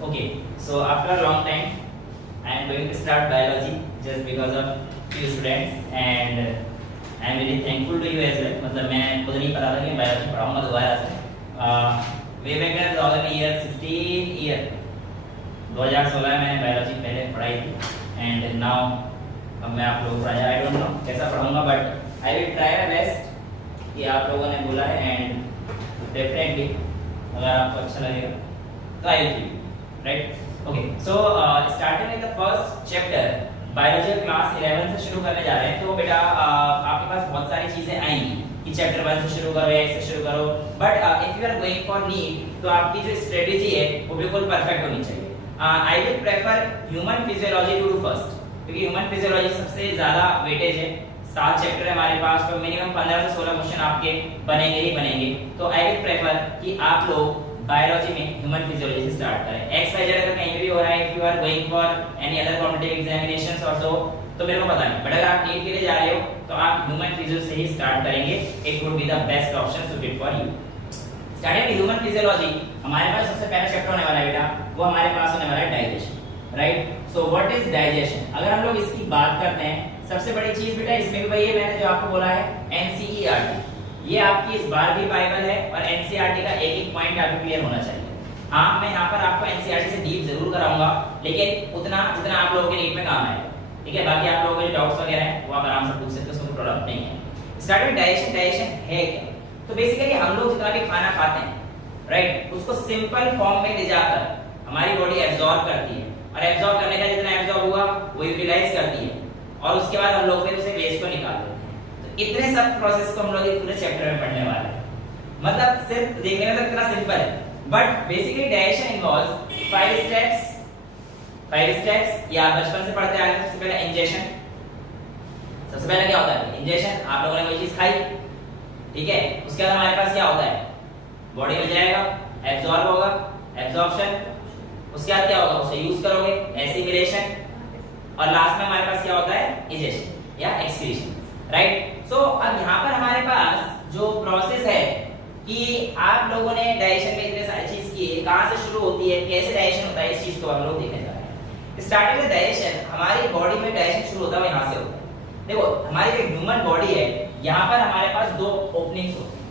Okay, so after a long time, I am going to start biology just because of few students and I am very thankful to you as well. मतलब मैं खुद नहीं पता था कि biology पढ़ाऊंगा दोबारा से. Way back in 2016 year 2016 में मैंने biology पहले पढ़ाई थी and now अब मैं आप लोगों को पढ़ाया. I don't know कैसा पढ़ाऊंगा but I will try my best कि आप लोगों ने बोला है and definitely अगर आपको अच्छा लगेगा तो I will do. Right? Okay. So starting with the first chapter, biology class 11 से शुरू करने जा रहे हैं. तो बेटा आपके पास बहुत सारी चीजें आएंगी कि चैप्टर 1 से शुरू करो या इससे शुरू करो. But if you are going for NEET तो आपकी जो स्ट्रेटेजी है वो बिल्कुल परफेक्ट होनी चाहिए. I will prefer human physiology to do first क्योंकि ह्यूमन फिजियोलॉजी सबसे ज्यादा वेटेज है. 7 चैप्टर है हमारे पास तो मिनिमम 15 से 16 क्वेश्चन आपके बनेंगे ही बनेंगे. तो आई विल प्रेफर कि आप लोग बायोलॉजी में ह्यूमन फिजियोलॉजी से स्टार्ट करें. XYZ अगर कहीं पे भी हो रहा है, if you are going for any other competitive examinations also तो मेरे को पता नहीं, बट अगर आप नीट के लिए जा रहे हो तो आप ह्यूमन फिजियो से ही स्टार्ट करेंगे. It would be the best option suited for you. Starting with human physiology हमारे पास सबसे पहला चैप्टर होने वाला है बेटा, वो हमारे पास होने वाला है digestion. Right? So what is digestion? अगर हम लोग इसकी बात करते हैं, सबसे बड़ी चीज बेटा इसमें भी वही है मैंने जो आपको बोला है NCERT. ये आपकी इस बार भी बाइबल है और एनसीईआरटी का एक एक पॉइंट आपको क्लियर होना चाहिए. हाँ, मैं यहाँ पर आपको एनसीईआरटी से डीप जरूर कराऊंगा लेकिन उतना जितना आप लोगों के नीट में काम आएगा. ठीक है, बाकी आप लोगों के जो डाउट्स वगैरह हैं वो आप आराम से पूछ सकते हो, उसमें प्रॉब्लम नहीं है. Start with digestion. डाइजेशन है क्या? तो बेसिकली हम लोग जितना भी खाना खाते हैं, राइट, उसको सिंपल फॉर्म में ले जाकर हमारी बॉडी एब्जॉर्ब करती है और एब्जॉर्ब करने का जितना एब्जॉर्ब हुआ वो यूटिलाइज करती है और उसके बाद हम लोग फिर उसे वेस्ट को निकाल देते हैं. इतने सब प्रोसेस को हम लोग पूरे चैप्टर में पढ़ने वाले हैं. मतलब सिर्फ देखने में तो इतना सिंपल है but basically digestion involves 5 steps. 5 steps या बचपन से पढ़ते आ रहे हैं. सबसे पहले इंजेशन. सबसे पहले क्या होता है? इंजेशन. आप लोगों ने कोई चीज खाई, ठीक है, उसके बाद हमारे पास क्या होता है? बॉडी में जाएगा, एब्जॉर्ब होगा, एब्जॉर्प्शन, उसके बाद क्या होगा? उसे यूज करोगे, एसिमिलेशन, और लास्ट में हमारे पास क्या होता है? इजेशन या एक्सक्रीशन. राइट? सो अब यहाँ पर हमारे पास जो प्रोसेस है कि आप लोगों ने डाइजेशन में इतने सारी चीज की है, कहाँ से शुरू होती है, कैसे डाइजेशन होता है, इस चीज को हम लोग देखने जा रहे हैं. स्टार्टिंग में डाइजेशन, हमारी बॉडी में डाइजेशन शुरू होता है वो यहाँ से होता है. देखो हमारी जो ह्यूमन बॉडी है यहाँ पर हमारे पास 2 ओपनिंग्स होती है.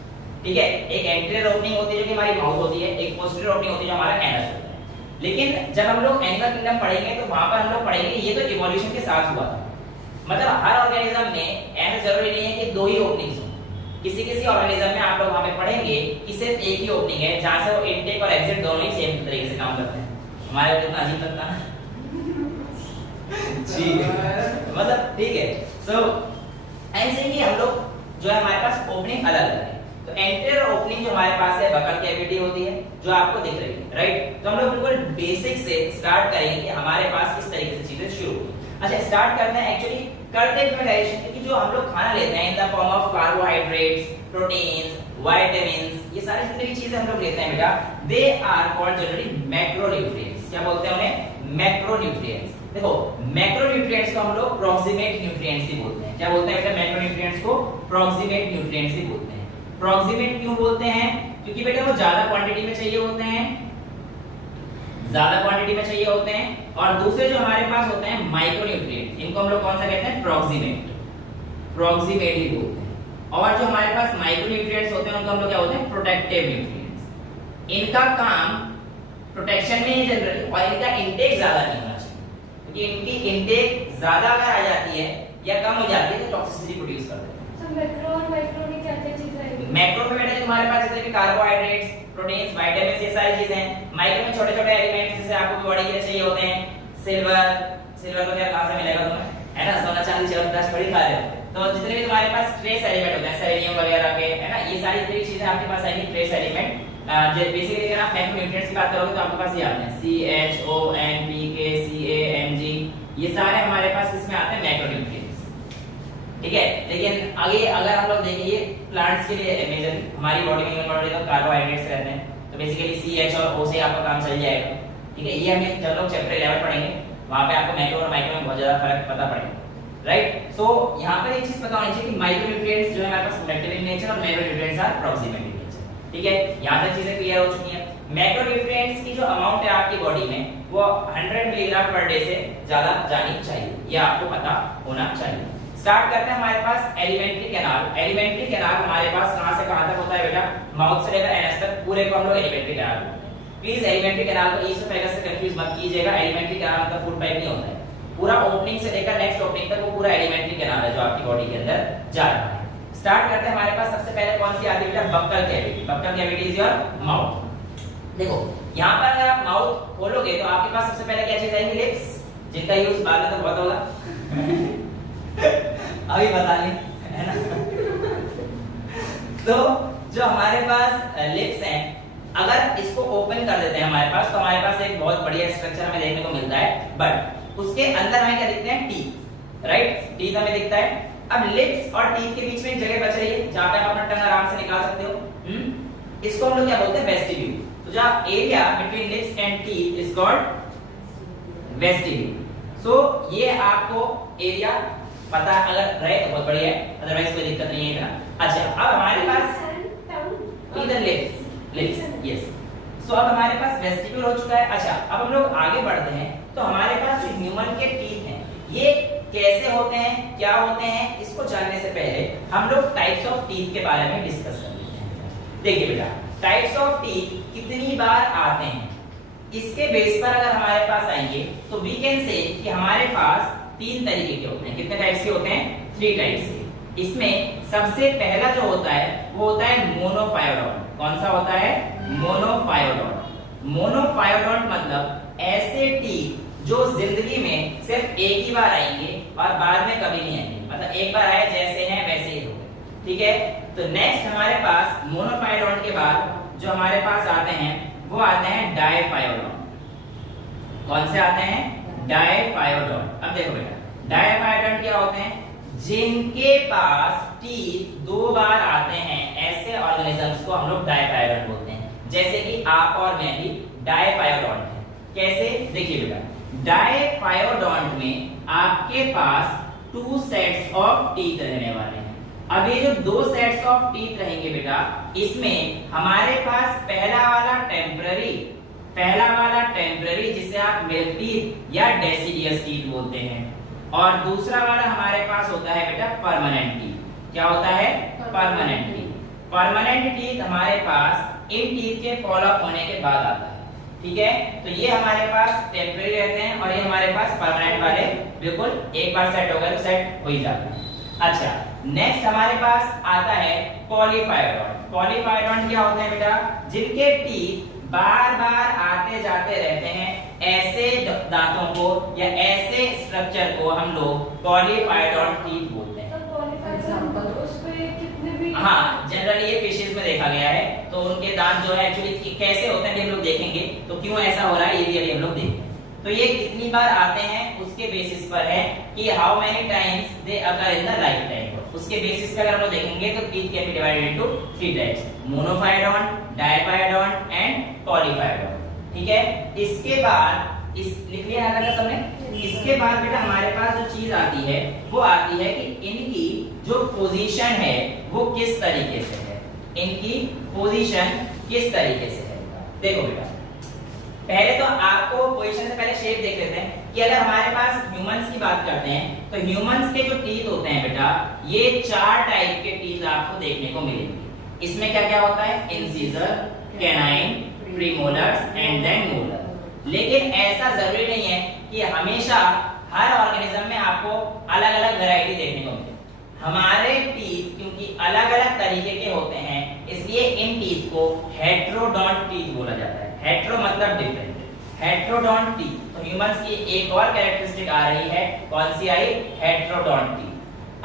ठीक है, एक एंटीरियर ओपनिंग होती है जो कि हमारी माउथ होती है, एक पोस्टीरियर ओपनिंग होती है जो हमारा एनस होता है. लेकिन जब हम लोग एनिमल किंगडम पढ़ेंगे तो वहां पर हम लोग पढ़ेंगे ये तो इवोल्यूशन के साथ हुआ था. मतलब हर ऑर्गेनिज्म में ऐसा जरूरी नहीं है कि 2 ही ओपनिंग्स हो. किसी किसी ऑर्गेनिज्म में आप लोग वहां पे पढ़ेंगे कि सिर्फ एक ही ओपनिंग है जहां से वो इनटेक और एग्जिट दोनों ही सेम तरीके से काम करते हैं. हमारे को कितना अजीब लगता है ना. ठीक है, मतलब ठीक है. सो ऐसे ही हम लोग जो है हमारे पास ओपनिंग अलग अलग है. तो एंटीरियर ओपनिंग जो हमारे पास है बकल कैविटी होती है जो आपको दिख रही है. राइट? तो हम लोग बिल्कुल बेसिक से स्टार्ट करेंगे कि हमारे पास किस तरीके से चीजें शुरू होती है. अच्छा, स्टार्ट करते हैं एक्चुअली करते हैं डाइजेशन क्योंकि जो हम लोग खाना लेते हैं in the form of carbohydrates, proteins, vitamins, ये सारी जितनी भी चीजें हम लोग लेते हैं बेटा, they are called generally macronutrients. क्या बोलते हैं उन्हें? मैक्रोन्यूट्रिएंट्स. देखो मैक्रोन्यूट्रिएंट्स को हम लोग प्रॉक्सिमेट न्यूट्रिएंट्स भी बोलते हैं. क्या बोलते हैं बेटा? मैक्रोन्यूट्रिएंट्स को प्रॉक्सिमेट न्यूट्रिएंट्स भी बोलते हैं. प्रॉक्सिमेट क्यों बोलते हैं? क्योंकि बेटा वो ज्यादा क्वांटिटी में चाहिए होते हैं, ज्यादा क्वांटिटी में चाहिए होते हैं. और दूसरे जो हमारे पास होते हैं माइक्रोन्यूट्रिएंट्स, इनको हम लोग कौन सा कहते हैं? प्रॉक्सिमेट. प्रॉक्सिमेट ही बोलते हैं. और जो हमारे पास माइक्रोन्यूट्रिएंट्स होते हैं उनको हम लोग क्या बोलते हैं? Protective nutrients. इनका काम प्रोटेक्शन में ही जनरली और इनका इंटेक ज्यादा नहीं होना चाहिए क्योंकि इनकी इंटेक ज्यादा अगर आ जाती है या कम हो जाती है तो टॉक्सिसिटी प्रोड्यूस कर देते हैं. तो मैक्रो और माइक्रो में क्या क्या चीजें हैं? मैक्रो में बेटा तुम्हारे पास जैसे कि कार्बोहाइड्रेट्स, प्रोटीन्स, विटामिन्स, ये सारी चीजें हैं. माइक्रो में छोटे छोटे एलिमेंट्स जैसे आपको बॉडी के लिए चाहिए होते हैं. सिल्वर. सिल्वर तो क्या कहां से मिलेगा तुम्हें? है ना, सोना चांदी चावल प्लस थोड़ी खा रहे हो. तो जितने भी तुम्हारे पास ट्रेस एलिमेंट होते हैं सेलेनियम वगैरह के, है ना, ये सारी जितनी चीजें आपके पास आएंगी ट्रेस एलिमेंट. बेसिकली अगर आप मैक्रोन्यूट्रिएंट्स की बात करोगे तो आपके पास ये आते हैं CHON PK CAMG. ये सारे हमारे पास किसमें आते हैं? मैक्रोन्यूट्रिएंट्स. ठीक है, लेकिन आगे अगर हम लोग देखेंगे प्लांट्स के लिए मेजर हमारी बॉडी में ह्यूमन बॉडी में कार्बोहाइड्रेट्स रहते हैं तो बेसिकली CH और O से आपका काम चल जाएगा. ठीक है, ये हमें जब लोग चैप्टर 11 पढ़ेंगे वहां पे आपको मैक्रो और माइक्रो में बहुत ज्यादा फर्क पता पड़ेगा. राइट? सो यहाँ पर एक चीज पता होनी चाहिए कि माइक्रोन्यूट्रिएंट्स जो है हमारे पास प्रोटेक्टिव इन नेचर और macronutrients are proximate in nature. ठीक है, यहाँ तक चीजें क्लियर हो चुकी हैं. मैक्रोन्यूट्रिएंट्स की जो अमाउंट है आपकी बॉडी में वो 100 मिलीग्राम पर डे से ज्यादा जानी चाहिए, ये आपको पता होना चाहिए। स्टार्ट करते हैं हमारे पास एलिमेंट्री कैनाल। एलिमेंट्री कैनाल हमारे पास कहां से कहां तक होता है बेटा? माउथ से लेकर एनस तक पूरे को हम लोग एलिमेंट्री कैनाल बोलते हैं। प्लीज एलिमेंट्री कैनाल को ईसोफेगस से कंफ्यूज मत कीजिएगा। एलिमेंट्री कैनाल मतलब फूड पाइप नहीं होता है, पूरा ओपनिंग से लेकर नेक्स्ट ओपनिंग तक वो पूरा एलिमेंट्री कैनाल है जो आपकी बॉडी के अंदर जा रहा है। स्टार्ट करते हैं हमारे पास सबसे पहले कौन सी आती है बेटा? Buccal cavity. Buccal cavity is your mouth. देखो यहाँ पर अगर आप माउथ खोलोगे तो आपके पास सबसे पहले क्या चीज आएगी? लिप्स, जिनका यूज बाद में तो बहुत होगा अभी बता लें, है ना? तो जो हमारे पास लिप्स हैं, अगर इसको ओपन कर देते हैं हमारे पास तो हमारे पास एक बहुत बढ़िया स्ट्रक्चर हमें देखने को मिलता है, बट उसके अंदर हमें क्या दिखते हैं? Teeth, right? टीथ हमें दिखता है। अब लिप्स और टीथ के बीच में एक जगह बच रही है जहां पे आप अपना टंग आराम से निकाल सकते हो। इसको हम लोग क्या बोलते हैं? वेस्टिब्यूल। तो जो area between lips and teeth is called vestibule. So ये आपको एरिया पता अगर रहे तो बहुत बढ़िया है, अदरवाइज कोई दिक्कत नहीं है इतना। अच्छा, अब हमारे पास टीथ एंड लिप्स, यस। सो अब हमारे पास वेस्टिब्यूल हो चुका है। अच्छा, अब हम लोग आगे बढ़ते हैं तो हमारे पास जो ह्यूमन के टीथ हैं ये कैसे होते हैं, क्या होते हैं, इसको जानने से पहले हम लोग टाइप्स ऑफ टीथ के बारे में डिस्कस कर लेते हैं। देखिए बेटा, टाइप्स ऑफ टीथ कितनी बार आते हैं इसके बेस पर अगर हमारे पास आएंगे तो वी कैन से कि हमारे पास 3 तरीके के होते हैं। कितने टाइप्स के होते हैं? 3 टाइप्स के। इसमें सबसे पहला जो होता है वो होता है मोनोफायोडोंट। कौन सा होता है? मोनोफायोडोंट। मोनोफायोडोंट मतलब ऐसे टीथ जो जिंदगी में सिर्फ एक ही बार आएंगे और बाद में कभी नहीं आएंगे, मतलब एक बार आए जैसे हैं वैसे ही होंगे, ठीक है? तो नेक्स्ट हमारे पास मोनोफायोडोंट के बाद जो हमारे पास आते हैं वो आते हैं डायफायोडोंट। कौन से आते हैं? डायफायोडोंट। अब देखो बेटा, डायफायोडोंट क्या होते हैं? जिनके पास टीथ 2 बार आते हैं, ऐसे ऑर्गेनिजम्स को हम लोग डायफायोडोंट बोलते हैं। जैसे कि आप और मैं भी डायफायोडोंट हैं। कैसे? देखिए बेटा, डायफायोडोंट में आपके पास 2 सेट्स ऑफ टीथ रहने वाले हैं। अब ये जो 2 सेट्स ऑफ टीथ रहेंगे बेटा, इसमें हमारे पास पहला वाला टेम्पररी जिसे आप मिल्क टीथ या डेसिडियस टीथ बोलते हैं, और दूसरा वाला हमारे पास होता है बेटा परमानेंट टीथ। क्या होता है? Permanent teeth. परमानेंट टीथ हमारे पास इन टीथ के फॉल ऑफ होने के बाद आता है, ठीक है? तो ये हमारे पास टेम्पररी रहते हैं और ये हमारे पास परमानेंट वाले बिल्कुल एक बार सेट हो गए तो सेट हो ही जाते हैं। अच्छा, नेक्स्ट हमारे पास आता है पॉलीफायोडोंट। पॉलीफायोडोंट क्या होते हैं बेटा? जिनके टीथ बार-बार आते जाते रहते हैं, ऐसे दांतों को या ऐसे स्ट्रक्चर को हम लोग पॉलीफायोडोंट टीथ बोलते हैं। हाँ, जनरली ये फिशेस में देखा गया है, तो उनके दांत जो है एक्चुअली कैसे होते हैं हम लोग देखेंगे, तो क्यों ऐसा हो रहा है ये भी अभी हम लोग देखेंगे। तो ये कितनी बार आते हैं उसके बेसिस पर है कि how many times they occur in the life time. उसके बेसिस पर अगर हम लोग देखेंगे तो teeth can be divided into 3 types: monophyodont, diphyodont and polyphyodont, ठीक है? इसके बाद इस लिख लिया है सबने? इसके बाद बेटा हमारे पास जो चीज आती है वो आती है कि इनकी जो पोजीशन है वो किस तरीके से है। इनकी पोजीशन किस तरीके से है? देखो बेटा, पहले तो आपको पोजीशन से पहले शेप देख लेते हैं कि अगर हमारे पास ह्यूमंस की बात करते हैं तो ह्यूमंस के जो टीथ होते हैं बेटा, ये 4 टाइप के टीथ आपको देखने को मिलेंगे। इसमें क्या क्या होता है? Incisor, canine, premolars and then molar. लेकिन ऐसा जरूरी नहीं है कि हमेशा हर ऑर्गेनिज्म में आपको अलग-अलग वैरायटी देखने को मिले। हमारे टीथ क्योंकि अलग-अलग तरीके के होते हैं, इसलिए इन टीथ को हेटेरोडोंट टीथ बोला जाता है। हेटेरो मतलब डिफरेंट, हेटेरोडोंट टीथ। तो ह्यूमंस की एक और कैरेक्टरिस्टिक आ रही है, कौन सी आई? Heterodont teeth.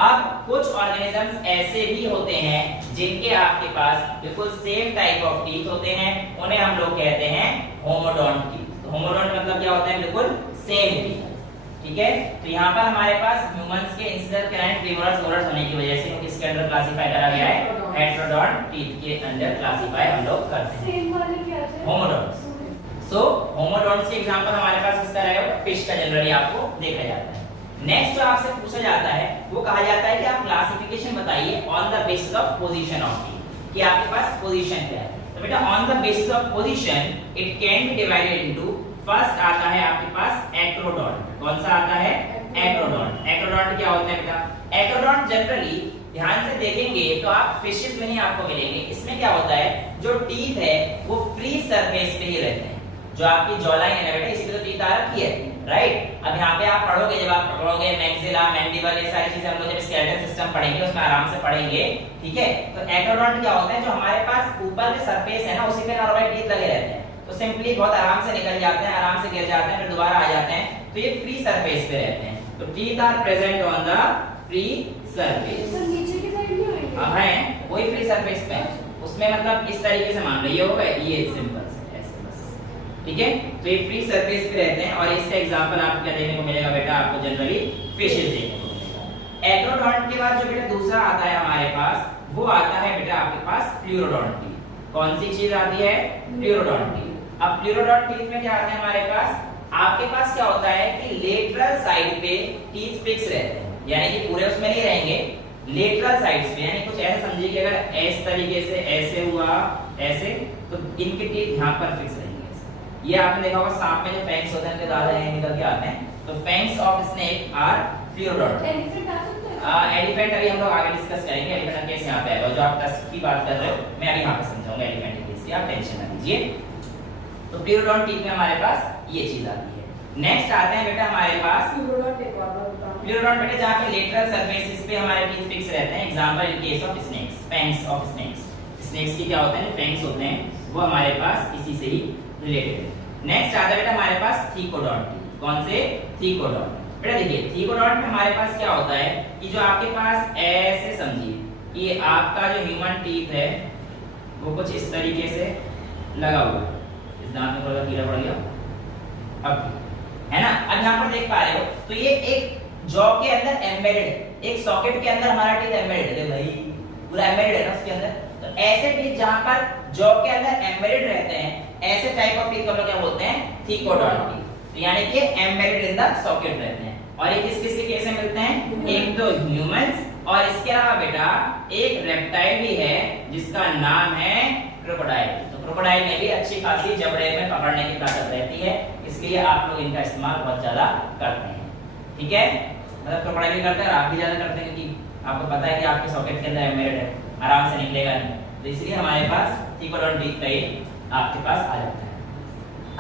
अब कुछ ऑर्गेनिजम्स ऐसे भी होते हैं जिनके आपके पास बिल्कुल सेम टाइप ऑफ टीथ होते हैं, उन्हें हम लोग कहते हैं होमोडोंट टीथ। तो होमोडोंट मतलब क्या होता है? बिल्कुल सेम टीथ, ठीक है? तो यहाँ पर हमारे पास ह्यूमंस के इंसिजर, कैनाइन, प्रीमोलर्स, मोलर्स होने की वजह से इसके अंदर क्लासिफाई करा गया है, हेटेरोडोंट टीथ के अंदर क्लासिफाई हम लोग करते हैं। सेम वाले क्या थे? होमोडोंट्स। सो होमोडोंट्स के एग्जांपल हमारे पास इस तरह है, फिश का जनरली आपको देखा जाता है। नेक्स्ट जो आपसे पूछा जाता है वो कहा जाता है कि आप क्लासिफिकेशन बताइए on the basis of position of teeth, कि आपके पास पोजीशन क्या है। तो तो बेटा on the basis of position it can be divided into, first आता है आपके पास एक्रोडॉन्ट। कौन सा आता है? एक्रोडॉन्ट। एक्रोडॉन्ट क्या होता है बेटा? एक्रोडॉन्ट जनरली ध्यान से देखेंगे तो आप फिशेस में ही आपको मिलेंगे। इसमें क्या होता है, जो टीथ है वो फ्री सरफेस पे ही रहते हैं। जो आपकी जॉलाइन है ना बेटा, इसी पे तो टीथ आ रखी है, राइट। अब यहाँ पे आप पढ़ोगे, जब आप पढ़ोगे मैक्सिला, मैंडिबल, ये सारी चीजें हम लोग जब स्केलेटल सिस्टम पढ़ेंगे उसमें आराम से पढ़ेंगे, ठीक है। तो एक्रोडॉन्ट क्या होता है, जो हमारे पास ऊपर के सरफेस है ना उसी पे नॉर्मल टीथ लगे रहते हैं, तो सिंपली बहुत आराम से निकल जाते हैं, आराम से गिर जाते हैं, फिर दोबारा आ जाते हैं, तो ये फ्री सरफेस पे रहते हैं। तो teeth are present on the free surface. Sir नीचे की साइड नहीं होंगे? हां है, वही फ्री सरफेस पे है। उसमें मतलब इस तरीके से मान लो ये होगा, ये सिंपल से ऐसे बस, ठीक है। तो ये फ्री सरफेस पे रहते हैं और इसका एग्जांपल आपको क्या देखने को मिलेगा बेटा, आपको जनरली फिशेस देखने को मिलेगा। एक्रोडॉन्ट के बाद जो बेटा दूसरा आता है हमारे पास, वो आता है बेटा आपके पास प्लूरोडोंटी। कौन सी चीज आती है? प्लूरोडोंटी। अब प्लूरोडोंट टीथ में क्या आता है हमारे पास, आपके पास क्या होता है कि लेटरल साइड पे टीथ फिक्स रहते हैं, यानी कि पूरे उसमें नहीं रहेंगे, लेटरल साइड्स पे, यानी कुछ ऐसा समझिए कि अगर इस तरीके से ऐसे हुआ ऐसे, तो इनके टीथ यहाँ पर फिक्स रहेंगे। ये आपने देखा होगा सांप में जो फैंग्स होते हैं उनके दांत यहाँ निकल के आते हैं, तो fangs of snake are pleurodont. Elephant आ सकता है? एलिफेंट अभी हम लोग आगे डिस्कस करेंगे, एलिफेंट का केस यहाँ पे आएगा। जो आप टस्क की बात कर रहे हो मैं अभी यहाँ पे समझाऊंगा एलिफेंट के केस की, आप टेंशन ना लीजिए। तो प्लूरोडोंट टीथ में हमारे पास ये चीज आती है। नेक्स्ट आते हैं बेटा हमारे पास प्लूरोडोंट बेटा, जहाँ पे लेटरल सरफेसेस पे हमारे टीथ फिक्स रहते हैं। Example in case of snakes, fangs of snakes. Snakes की क्या होते हैं, फैंग्स होते हैं, वो हमारे पास इसी से ही रिलेटेड है। नेक्स्ट आता है बेटा हमारे पास थीकोडोंट। कौन से? थीकोडोंट। बेटा देखिए थीकोडोंट में हमारे पास क्या होता है कि जो आपके पास ऐसे समझिए कि आपका जो ह्यूमन टीथ है वो कुछ इस तरीके से लगा हुआ है, इस दांत में थोड़ा कीड़ा पड़ गया, अब है ना। अब यहाँ पर देख पा रहे हो, तो ये एक जॉ के अंदर एम्बेडेड, एक सॉकेट के अंदर हमारा टीथ एम्बेडेड है भाई, पूरा एम्बेडेड है ना उसके अंदर। तो ऐसे टीथ जहाँ पर जॉ के अंदर एम्बेडेड रहते हैं, ऐसे टाइप ऑफ टीथ को हम लोग क्या बोलते हैं? Thecodont teeth. तो यानी कि एम्बेडेड इन द सॉकेट रहते हैं। और ये किस किस के केस में मिलते हैं? एक तो ह्यूमंस, और इसके अलावा बेटा एक रेप्टाइल भी है जिसका नाम है क्रोकोडाइल। तो क्रोकोडाइल में भी अच्छी खासी जबड़े में पकड़ने की ताकत रहती है, इसलिए आप लोग इनका इस्तेमाल बहुत ज्यादा करते हैं, ठीक है। मतलब क्रोकोडाइल भी करते हैं, आप भी ज्यादा करते हैं, क्योंकि आपको पता है कि आपके सॉकेट के अंदर एम्बेडेड है, आराम से निकलेगा नहीं, तो इसलिए हमारे पास थीकोडोंट टीथ का ये आपके पास आ जाता है।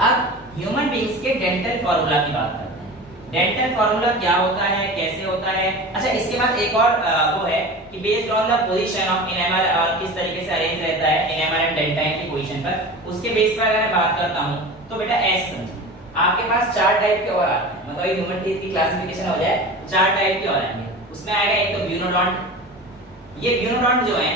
अब ह्यूमन बीइंग्स के डेंटल फार्मूला की बात करते हैं। डेंटल फार्मूला क्या होता है, कैसे होता है? अच्छा, इसके बाद एक और वो है कि based on the position of enamel, और किस तरीके से अरेंज रहता है इनेमल एंड डेंटाइन की पोजीशन पर, उसके बेस पर अगर मैं बात करता हूं तो बेटा ऐसे समझिए, आपके पास चार टाइप के और आते हैं, मतलब ये ह्यूमन टीथ की क्लासिफिकेशन हो जाए, चार टाइप के और आएंगे। उसमें आएगा एक तो ब्यूनोडोंट। ये ब्यूनोडोंट जो है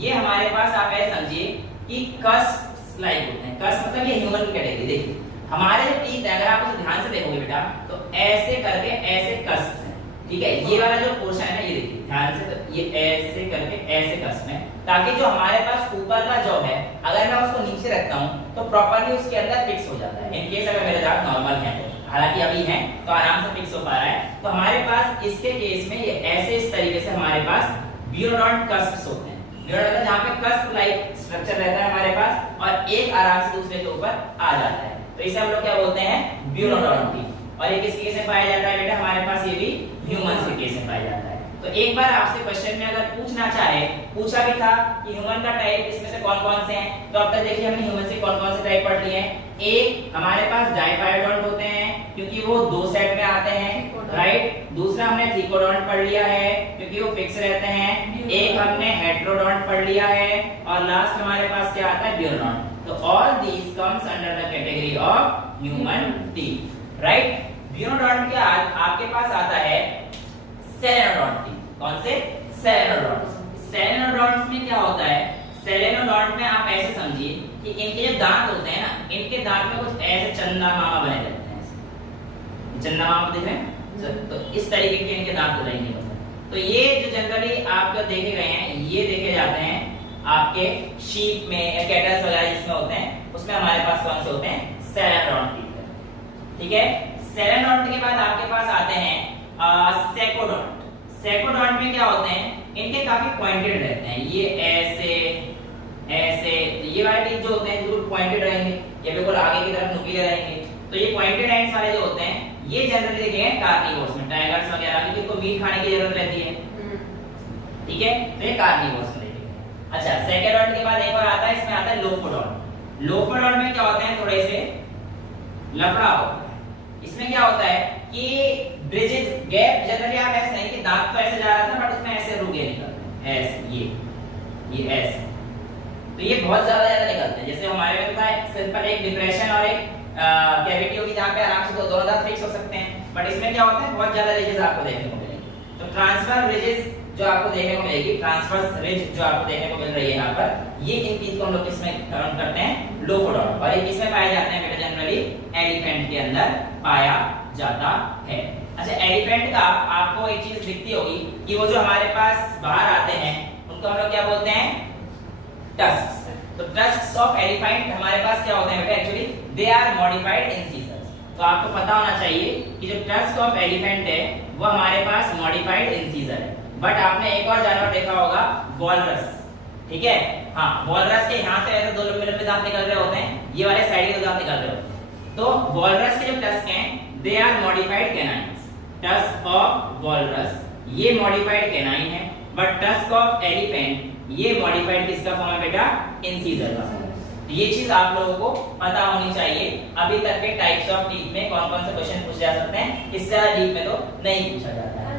ये हमारे पास आप ऐसे समझिए कि कस्प लाइक होते हैं। कस्प मतलब ये ह्यूमन की कैटेगरी। देखिए हमारे जो टीथ है, अगर आप उसे ध्यान से देखोगे बेटा, तो ऐसे करके ऐसे कस्प हैं, ठीक है। ये वाला जो पोर्शन है ना, ये देखिए ध्यान से, तो ये ऐसे करके ऐसे कस्प हैं, ताकि जो हमारे पास ऊपर का जॉ है, अगर मैं उसको नीचे रखता हूं तो प्रॉपर्ली उसके अंदर फिक्स हो जाता है। इन केस अगर मेरे दांत नॉर्मल हैं, हालांकि अभी हैं तो आराम से फिक्स हो पा रहा है, तो हमारे पास इसके केस में ये ऐसे इस तरीके से हमारे पास ब्यूनोडोंट कस्प्स होते हैं। ब्यूनोडोंट जहां पे कस्प लाइक स्ट्रक्चर रहता है हमारे पास, और एक आराम से दूसरे के ऊपर आ जाता है, तो इसे हम लोग क्या बोलते हैं? Bunodont teeth. और ये किस केस में पाया जाता है बेटा? हमारे पास ये भी ह्यूमंस के केस में पाया जाता है। तो एक बार आपसे क्वेश्चन में अगर पूछना चाहे, पूछा भी था कि ह्यूमन का टाइप इसमें से कौन-कौन से हैं, तो अब तक देखिए हमने ह्यूमन से कौन-कौन से टाइप पढ़ लिए हैं। एक हमारे पास डाइफाइडोंट होते हैं क्योंकि वो दो सेट में आते हैं, राइट। दूसरा हमने थीकोडोंट पढ़ लिया है क्योंकि वो फिक्स रहते हैं। एक हमने हेटेरोडोंट पढ़ लिया है, और लास्ट हमारे पास क्या आता है? ब्यूनोडोंट। तो all these comes under the category of human teeth, right. Bunodont के बाद आपके पास आता है सेलेनोडोंट टीथ। कौन से? सेलेनोडोंट। सेलेनोडोंट्स में क्या होता है? सेलेनोडोंट में आप ऐसे समझिए कि इनके जो दांत होते हैं ना, इनके दांत में कुछ ऐसे चंदा मामा बने रहते हैं। चंदा मामा देख रहे हैं, तो इस तरीके के इनके दांत रहेंगे। तो ये जो जनरली आप जो देखे गए हैं, ये देखे जाते हैं आपके शीप में, कैटल्स वगैरह जिसमें होते हैं, उसमें हमारे पास कौन से होते हैं? सेलेनोडोंट टीथ, ठीक है। सेलेनोडोंट के बाद आपके पास आते हैं सेकोडोंट। सेकोडोंट में क्या होते हैं? इनके काफी पॉइंटेड रहते हैं, ये ऐसे ऐसे। ये वाले टीथ जो होते हैं बिल्कुल पॉइंटेड रहेंगे, ये बिल्कुल आगे की तरफ नुकीले रहेंगे। तो ये पॉइंटेड एंड्स वाले जो होते हैं ये जनरली देखेंगे कार्निवोर्स में, टाइगर्स वगैरह क्योंकि इनको मीट खाने की जरूरत रहती है, ठीक है, तो ये कार्निवोर्स में देखेंगे। अच्छा, सेकेरोइड के बाद एक और आता है, इसमें आता है लोफोडॉन। लोफोडॉन में क्या होते हैं, थोड़े से लफड़ा होता है। इसमें क्या होता है कि ब्रिजेस गैप जनरली आप ऐसे नहीं कि दांत तो ऐसे जा रहा था बट उसमें ऐसे रुके निकलते हैं, ऐसे ये ऐसे, तो ये बहुत ज्यादा निकलते हैं। जैसे हमारे में था सिंपल एक डिप्रेशन और एक कैविटी होगी जहां पे आराम से दोनों दांत फिक्स हो सकते हैं, बट इसमें क्या होता है बहुत ज्यादा रिजेस आपको देखने को मिलेंगे। तो ट्रांसफर रिजेस जो आपको देखने को मिलेगी, ट्रांसवर्स रिज जो आपको देखने को मिल रही है यहाँ पर, ये इन टीथ को हम लोग किसमें काउंट करते हैं, लोफोडॉन, और ये किसमें पाए जाते हैं बेटा, जनरली एलिफेंट के अंदर पाया जाता है। अच्छा, एलिफेंट का आपको एक चीज दिखती होगी कि वो जो हमारे पास बाहर आते हैं उनको हम लोग क्या बोलते हैं, टस्क्स। तो टस्क्स ऑफ एलिफेंट हमारे पास क्या होते हैं बेटा, actually they are modified incisors. तो आपको पता होना चाहिए कि जो टस्क ऑफ एलिफेंट है वो हमारे पास मॉडिफाइड इंसिजर है। बट आपने एक और जानवर देखा होगा, वॉलरस, ठीक है, हाँ, वॉलरस के यहाँ से ऐसे दो लंबे लंबे दांत निकल रहे होते हैं, ये वाले साइड के दांत निकल रहे होते हैं। तो वॉलरस के जो टस्क हैं they are modified canines. Tusk of walrus ये मॉडिफाइड कैनाइन है, बट टस्क ऑफ एलिफेंट ये मॉडिफाइड किसका फॉर्म है बेटा, इंसिजर का। ये चीज आप लोगों को पता होनी चाहिए। अभी तक के टाइप्स ऑफ टीथ में कौन कौन से क्वेश्चन पूछे जा सकते हैं, इससे ज्यादा डीप में तो नहीं पूछा जाता है।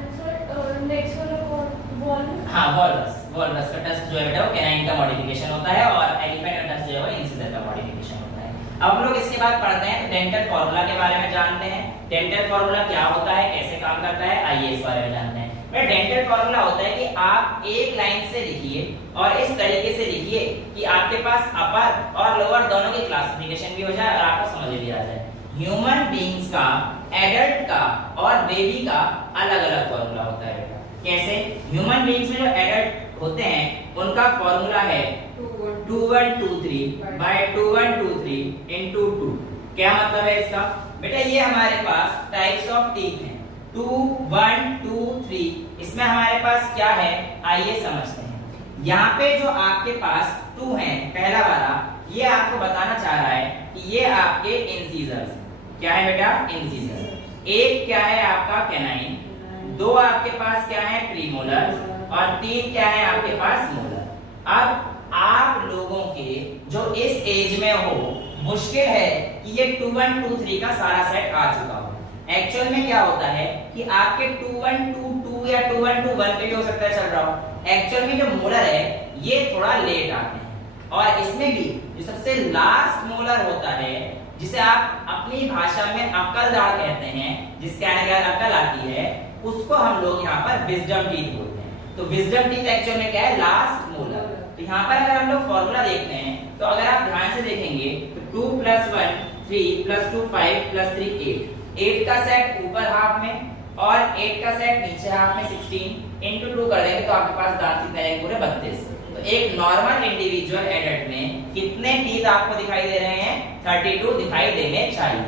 नेक्स्ट वाला वॉलरस, हाँ, वॉलरस का टस्क जो है बेटा वो कैनाइन का मॉडिफिकेशन होता है और एलिफेंट का टस्क जो है वो इंसिजर का मॉडिफिकेशन होता है। अब हम लोग इसके बाद पढ़ते हैं डेंटल फार्मूला के बारे में जानते हैं। डेंटल फार्मूला क्या होता है, कैसे काम करता है, आइए इस बारे में जानते हैं। डेंटल फार्मूला होता है कि आप एक लाइन से लिखिए और इस तरीके से लिखिए कि आपके पास अपर और लोअर दोनों की क्लासिफिकेशन भी हो जाए और आपको समझ भी आ जाए। ह्यूमन बीइंग्स का, एडल्ट का और बेबी का अलग अलग फार्मूला होता है बेटा। कैसे, ह्यूमन बीइंग्स में जो एडल्ट होते हैं उनका फार्मूला है 2123 बाय 2123 into 2। क्या मतलब है इसका बेटा, ये हमारे पास टाइप्स ऑफ टीथ हैं 2 1 2 3। इसमें हमारे पास क्या है, आइए समझते हैं। यहाँ पे जो आपके पास 2 है, पहला वाला, ये आपको बताना चाह रहा है कि ये आपके इंसिजर्स, क्या है बेटा, इंसिजर। एक क्या है आपका कैनाइन, 2 आपके पास क्या है प्रीमोलर और 3 क्या है आपके पास मोलर। अब आप लोगों के जो इस एज में हो, मुश्किल है कि ये 2123 का सारा सेट आ चुका हो। एक्चुअल में क्या होता है कि आपके 2122 या 2121 पे भी हो सकता है चल रहा हो। एक्चुअल में जो मोलर है ये थोड़ा लेट आते हैं और इसमें भी जो सबसे लास्ट मोलर होता है जिसे आप अपनी भाषा में अक्कलदाढ़ कहते हैं, जिसके आने के बाद अक्ल आती है, उसको हम लोग यहाँ पर विजडम टीथ बोलते हैं। तो विजडम टीथ एक्चुअल में क्या है, लास्ट मोलर। तो यहाँ पर अगर हम लोग फॉर्मूला देखते हैं तो अगर आप ध्यान से देखेंगे तो 2 + 1 3 + 2 5 + 3 8। 8 का सेट ऊपर हाफ में और 8 का सेट नीचे हाफ में 16 into 2 कर देंगे तो आपके पास दांत कितने हैं, पूरे 32। तो एक नॉर्मल इंडिविजुअल एडल्ट में कितने टीथ आपको दिखाई दे रहे हैं, 32 दिखाई देने चाहिए।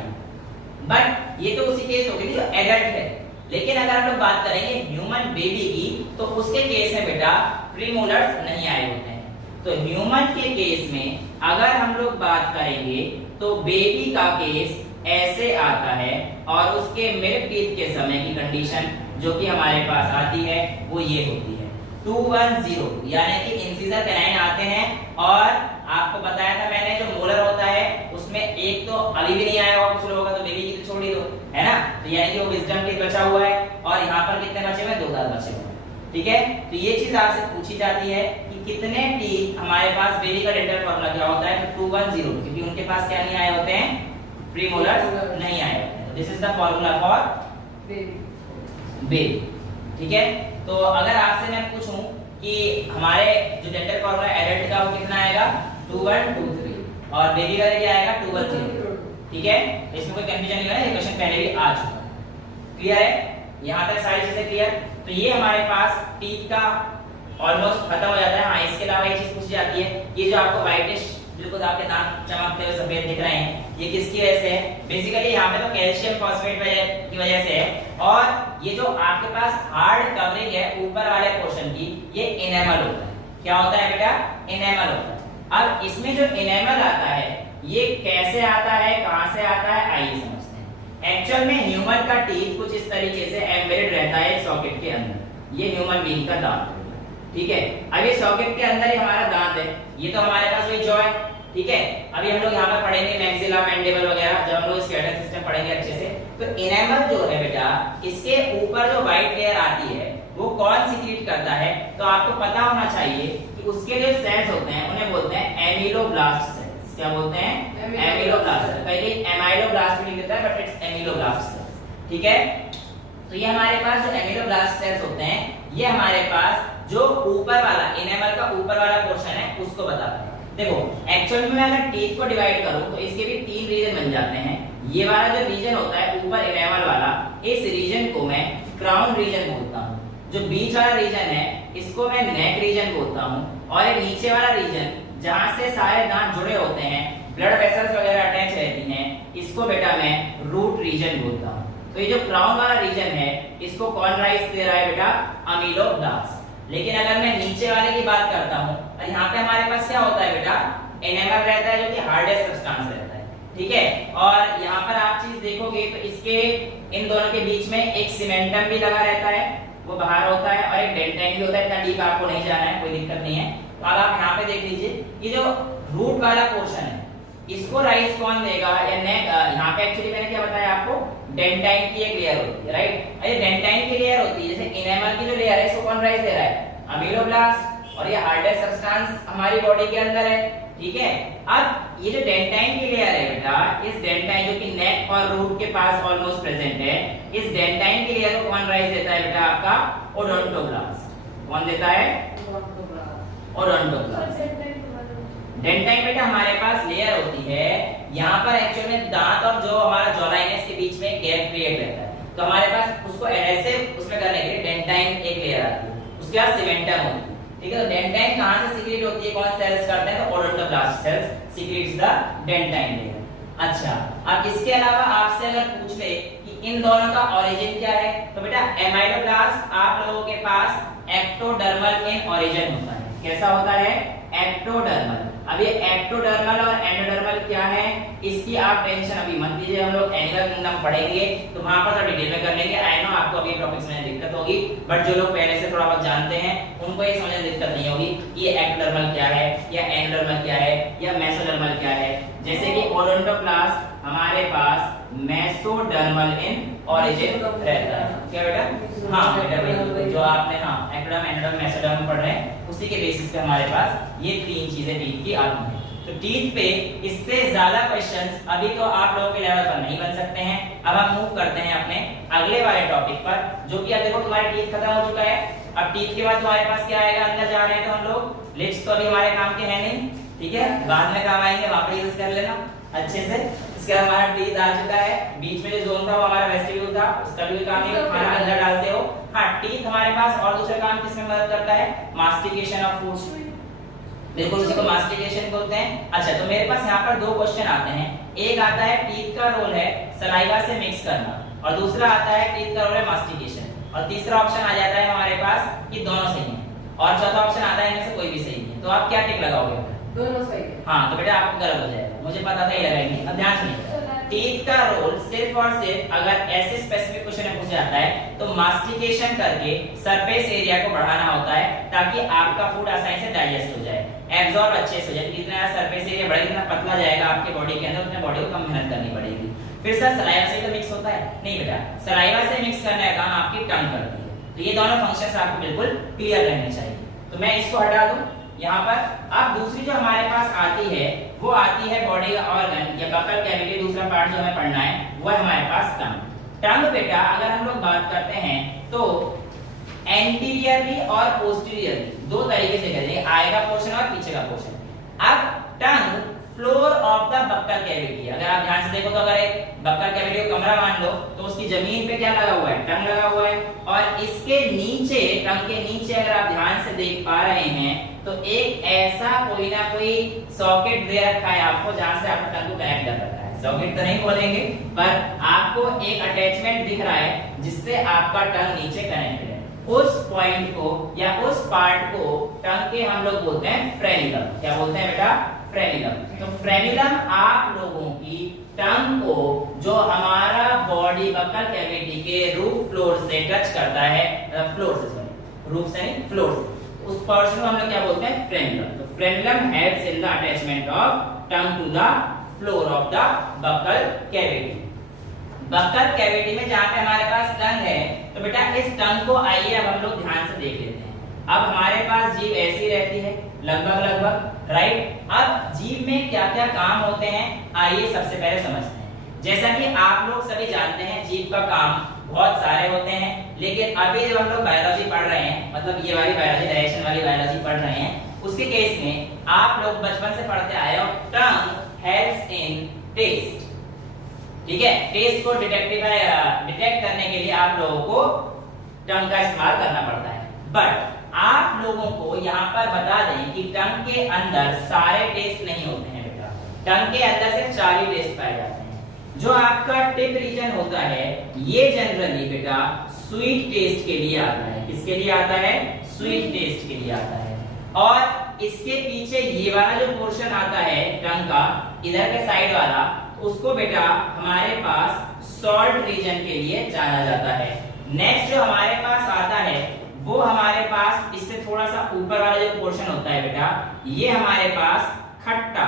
बट ये तो उसी केस होगी जो एडल्ट है, लेकिन अगर हम लोग बात करेंगे ह्यूमन बेबी की तो उसके केस में बेटा प्रीमोलर्स नहीं आए होते हैं। तो ह्यूमन के केस में अगर हम लोग बात करेंगे तो बेबी का केस ऐसे आता है और उसके मिल्क टीथ के समय की कंडीशन जो कि हमारे पास आती है वो ये होती है 210, यानी कि इंसिजर कैनाइन आते हैं। और आपको बताया था मैंने जो मोलर होता है उसमें एक तो अभी भी नहीं आया होगा कुछ लोगों का, तो बेबी की तो छोड़ ही दो, है ना। तो यानी कि वो विजडम टीथ बचा हुआ है और यहाँ पर कितने बचे हुए हैं, 2 दांत बचे हुए हैं, ठीक है। तो ये चीज आपसे पूछी जाती है कि कितने टीथ हमारे पास, बेबी का डेंटल फार्मूला क्या होता है, तो 210, क्योंकि उनके पास क्या नहीं आए होते हैं, प्रीमोलर्स नहीं आए होते हैं। This is the formula for baby, ठीक है। तो अगर आपसे मैं पूछूं कि हमारे जो डेंटल फार्मूला एडल्ट का वो कितना आएगा, 2123 और बेबी का क्या आएगा 210, ठीक है। इसमें कोई कंफ्यूजन नहीं है, ये क्वेश्चन पहले भी आ चुका है, क्लियर है, यहाँ तक सारी चीजें क्लियर। तो ये हमारे पास टीथ का ऑलमोस्ट खत्म हो जाता है। हाँ, इसके अलावा एक चीज पूछी जाती है, ये जो आपको व्हाइटिश बिल्कुल आपके दांत चमकते हुए सफेद दिख रहे हैं, ये किसकी वजह से है, बेसिकली यहाँ पे तो कैल्शियम फॉस्फेट की वजह से है। और ये जो आपके पास हार्ड कवरिंग है ऊपर वाले पोर्शन की, ये इनेमल होता है। क्या होता है बेटा, इनेमल होता है। अब इसमें जो इनेमल आता है ये कैसे आता है, कहां से आता है, आइए समझते हैं। एक्चुअल में ह्यूमन का टीथ कुछ इस तरीके से एम्बेडेड रहता है सॉकेट के अंदर। ये ह्यूमन बीइंग का दांत है, ठीक है। अब ये सॉकेट के अंदर ही हमारा दांत है, ये तो हमारे पास वही जॉ है, ठीक है। अभी हम लोग यहाँ पर पढ़ेंगे मैक्सिला, मैंडिबल वगैरह, जब हम लोग स्केलेटल सिस्टम पढ़ेंगे अच्छे से। तो इनेमल जो है बेटा, इसके ऊपर जो व्हाइट लेयर आती है वो कौन सीक्रेट करता है, तो आपको पता होना चाहिए कि उसके जो सेल्स होते हैं उन्हें बोलते हैं एमिलोब्लास्ट सेल्स। क्या बोलते हैं? एमिलोब्लास्ट। कहीं एमाइलोब्लास्ट भी लिखता है बट इट्स एमिलोब्लास्ट सेल्स, ठीक है। तो ये हमारे पास जो एमिलोब्लास्ट सेल्स होते हैं, ये हमारे पास जो ऊपर वाला इनेमल का ऊपर वाला पोर्शन है उसको बताते हैं। देखो एक्चुअल में अगर टीथ को डिवाइड करूं तो इसके भी 3 रीजन बन जाते हैं। ये वाला जो रीजन होता है ऊपर इनेमल वाला, इस रीजन को मैं क्राउन रीजन बोलता हूं। जो बीच वाला रीजन है इसको मैं नेक रीजन बोलता हूं, और ये नीचे वाला रीजन जहां से सारे दांत जुड़े होते हैं, ब्लड वेसल्स वगैरह अटैच रहती हैं, इसको बेटा मैं रूट रीजन बोलता हूं। तो ये जो क्राउन वाला रीजन है इसको कौन राइस दे रहा है बेटा? अमीलोब्लास्ट। लेकिन अगर मैं नीचे वाले की बात करता हूं, और यहाँ पे हमारे पास क्या होता है बेटा? इनेमल रहता है जो कि हार्डेस्ट सब्सटेंस रहता है, ठीक है। और यहाँ पर आप चीज देखोगे तो इसके इन दोनों के बीच में एक सीमेंटम भी लगा रहता है, वो बाहर होता है, और एक डेंटाइन भी होता है। इतना डीप आपको नहीं जाना है, कोई दिक्कत नहीं है। तो अब आप यहाँ पे देख लीजिए, ये जो रूट वाला पोर्शन है इसको राइस कौन देगा, या नेक। यहाँ पे एक्चुअली मैंने क्या बताया आपको, डेंटाइन की एक लेयर होती है, राइट। ये डेंटाइन की लेयर होती है, जैसे इनेमल की जो लेयर है इसको कौन राइस दे रहा है? अमीलोब्लास्ट। और ये हार्डेस्ट सब्सटेंस हमारी बॉडी के अंदर है, ठीक है। अब ये जो डेंटाइन की लेयर है बेटा, इस डेंटाइन जो कि नेक और रूट के पास ऑलमोस्ट प्रेजेंट है, इस डेंटाइन की लेयर को कौन राइस देता है बेटा? आपका ओडोंटोब्लास्ट। कौन देता है? ओडोंटोब्लास्ट। डेंटाइन बेटा हमारे पास लेयर होती है, यहाँ पर एक्चुअली में दांत और जो हमारा जॉलाइन है इसके बीच में गैप क्रिएट रहता है। तो हमारे पास उसको एडहेसिव उसमें करने के लिए डेंटाइन एक लेयर आती है, उसके बाद सीमेंटम होती है, ठीक है। तो डेंटाइन कहां से सीक्रेट होती है, कौन सेल्स करते हैं? तो odontoblast cells secretes the dentine layer. अच्छा, अब इसके अलावा आपसे अगर पूछ ले कि इन दोनों का ओरिजिन क्या है, तो बेटा एमाइलोब्लास्ट आप लोगों के पास एक्टोडर्मल इन ओरिजिन होता है। कैसा होता है? एक्टोडर्मल। अब ये एक्टोडर्मल और एंडोडर्मल क्या है, इसकी आप टेंशन अभी मत लीजिए, हम लोग एनिमल किंगडम पढ़ेंगे तो वहां पर तो डिटेल में कर लेंगे। आई नो आपको अभी टॉपिक्स में दिक्कत होगी, बट जो लोग पहले से थोड़ा बहुत जानते हैं उनको ये समझने में दिक्कत नहीं होगी ये एक्टोडर्मल क्या है, या एंडोडर्मल क्या है, या मेसोडर्मल क्या है। जैसे कि ओडोंटोब्लास्ट हमारे पास मेसोडर्मल इन ओरिजिन रहता है। क्या बेटा? हाँ बेटा, बिल्कुल जो आपने हाँ एक्टोडर्म, एंडोडर्म, मेसोडर्म पढ़ रहे हैं उसी के बेसिस पे हमारे पास ये 3 चीजें टीथ की आती हैं। तो टीथ पे इससे ज्यादा क्वेश्चंस अभी तो आप लोगों के लेवल पर नहीं बन सकते हैं। अब हम मूव करते हैं अपने अगले वाले टॉपिक पर, जो कि अब देखो तुम्हारे टीथ खत्म हो चुका है। अब टीथ के बाद तुम्हारे पास क्या आएगा? अंदर जा रहे हैं तो हम लोग लिप्स तो अभी हमारे काम के हैं नहीं, ठीक है, बाद में काम आएंगे, वहां पे यूज कर लेना अच्छे से। इसके बाद हमारा टीथ आ चुका है, बीच में जो जोन था वो हमारा वेस्टिब्यूल था, उसका भी काम नहीं, खाना अंदर डालते हो। हाँ, टीथ हमारे पास और दूसरा काम किसमें मदद करता है? मास्टिकेशन ऑफ फूड्स, बिल्कुल उसी को मास्टिकेशन बोलते हैं। अच्छा, तो मेरे पास यहाँ पर 2 क्वेश्चन आते हैं। एक आता है टीथ का रोल है सलाइवा से मिक्स करना, और दूसरा आता है टीथ का रोल है मास्टिकेशन, और तीसरा ऑप्शन आ जाता है हमारे पास कि दोनों सही हैं, और चौथा ऑप्शन आता है इनमें से कोई भी सही नहीं है। तो आप क्या टिक लगाओगे? दोनों सही है। हाँ, तो बेटा आपको गलत हो जाएगा, मुझे पता था ये लगाएंगे। अब ध्यान सुनिए, टीथ का रोल सिर्फ और सिर्फ अगर ऐसे स्पेसिफिक क्वेश्चन में पूछा जाता है तो मास्टिकेशन करके सरफेस एरिया को बढ़ाना होता है, ताकि आपका फूड आसानी से डाइजेस्ट हो जाए, एब्जॉर्ब अच्छे से हो जाए। जितना सरफेस एरिया बढ़ेगा, जितना पतला जाएगा आपके बॉडी के अंदर, उतने बॉडी को कम मेहनत करनी पड़ेगी। फिर सर सलाइवा से तो मिक्स होता है? नहीं बेटा, सलाइवा से मिक्स करने का काम आपकी टंग करती है। तो ये दोनों फंक्शंस आपको बिल्कुल क्लियर रहने चाहिए। तो मैं इसको हटा दूं यहाँ पर। अब दूसरी जो हमारे पास आती है वो आती है बॉडी का ऑर्गन या बकल कैविटी। दूसरा पार्ट जो हमें पढ़ना है वो है हमारे पास टंग। टंग बेटा अगर हम लोग बात करते हैं तो एंटीरियरली और पोस्टीरियरली 2 तरीके से करेंगे, आगे का पोर्शन और पीछे का पोर्शन। अब tongue floor of the buccal cavity, अगर आप ध्यान से देखो तो अगर एक बक्कल कैविटी को कमरा मान लो तो उसकी जमीन पे क्या लगा हुआ है? टंग लगा हुआ है, और इसके नीचे, टंग के नीचे अगर आप ध्यान से देख पा रहे हैं तो एक ऐसा कोई ना कोई सॉकेट दे रखा है आपको, जहां से आपका टंग को कनेक्ट कर रखा है। सॉकेट तो नहीं बोलेंगे, पर आपको एक अटैचमेंट दिख रहा है जिससे आपका टंग नीचे कनेक्टेड है। उस पॉइंट को या उस पार्ट को टंग के हम लोग बोलते हैं फ्रेनिलम। क्या बोलते हैं बेटा? फ्रेनिलम। तो फ्रेनिलम आप लोगों की टंग को जो हमारा बॉडी बकल कैविटी के रूफ फ्लोर से टच करता है, फ्लोर से सॉरी रूफ से नहीं फ्लोर से, उस पोर्शन को हम लोग क्या बोलते हैं? फ्रेनिलम। तो frenulum helps in the attachment of tongue to the floor of the buccal cavity. Buccal cavity में जहां पे हमारे पास टंग है, तो बेटा इस टंग को आइए अब हम लोग ध्यान से देख लेते हैं। अब हमारे पास जीभ ऐसी रहती है लगभग राइट। अब जीभ में क्या क्या काम होते हैं आइए सबसे पहले समझते हैं। जैसा कि आप लोग सभी जानते हैं जीभ का काम बहुत सारे होते हैं, लेकिन अभी जब हम लोग बायोलॉजी पढ़ रहे हैं, मतलब ये वाली बायोलॉजी डायरेक्शन वाली बायोलॉजी पढ़ रहे हैं, उसके केस में आप लोग बचपन से पढ़ते आए हो टंग हेल्प्स इन टेस्ट। ठीक है, टेस्ट को डिटेक्ट करने के लिए आप लोगों को टंग का इस्तेमाल करना पड़ता है। बट आप लोगों को यहाँ पर बता दें कि टंग के अंदर सारे टेस्ट नहीं होते हैं बेटा। टंग के अंदर से 4 ही टेस्ट पाए जाते हैं। जो आपका टिप रीजन होता है ये जनरली बेटा स्वीट टेस्ट के लिए आता है। किसके लिए आता है? स्वीट टेस्ट के लिए आता है। और इसके पीछे ये वाला जो पोर्शन आता है टंग का, इधर के साइड वाला, उसको बेटा हमारे पास सॉल्ट रीजन के लिए जाना जाता है। नेक्स्ट जो हमारे पास आता है वो हमारे पास इससे थोड़ा सा ऊपर वाला जो पोर्शन होता है बेटा, ये हमारे पास खट्टा।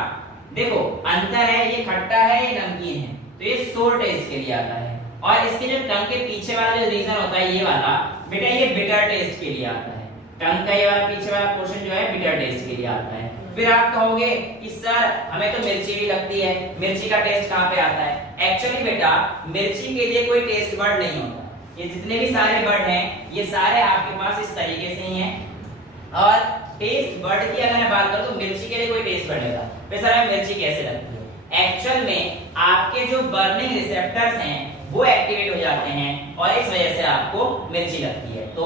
देखो अंतर है, ये खट्टा है ये नमकीन है, तो ये सोर टेस्ट के लिए आता है। और इसके जो टंग के पीछे वाला जो रीजन होता है ये वाला बेटा, ये बिटर टेस्ट के लिए आता है। टंग का ये वाला पीछे वाला पोर्शन जो है बिटर टेस्ट के लिए आता है। फिर आप कहोगे कि सर हमें तो मिर्ची भी लगती है, मिर्ची का टेस्ट कहाँ पे आता है? एक्चुअली बेटा मिर्ची के लिए कोई टेस्ट बर्ड नहीं होता। ये जितने भी सारे बर्ड हैं ये सारे आपके पास इस तरीके से ही हैं। और टेस्ट बर्ड की अगर मैं बात करूं तो मिर्ची के लिए कोई टेस्ट बर्ड नहीं। फिर सर हमें मिर्ची कैसे लगती है? एक्चुअल में आपके जो बर्निंग रिसेप्टर्स हैं वो एक्टिवेट हो जाते हैं और इस वजह से आपको मिर्ची लगती है। तो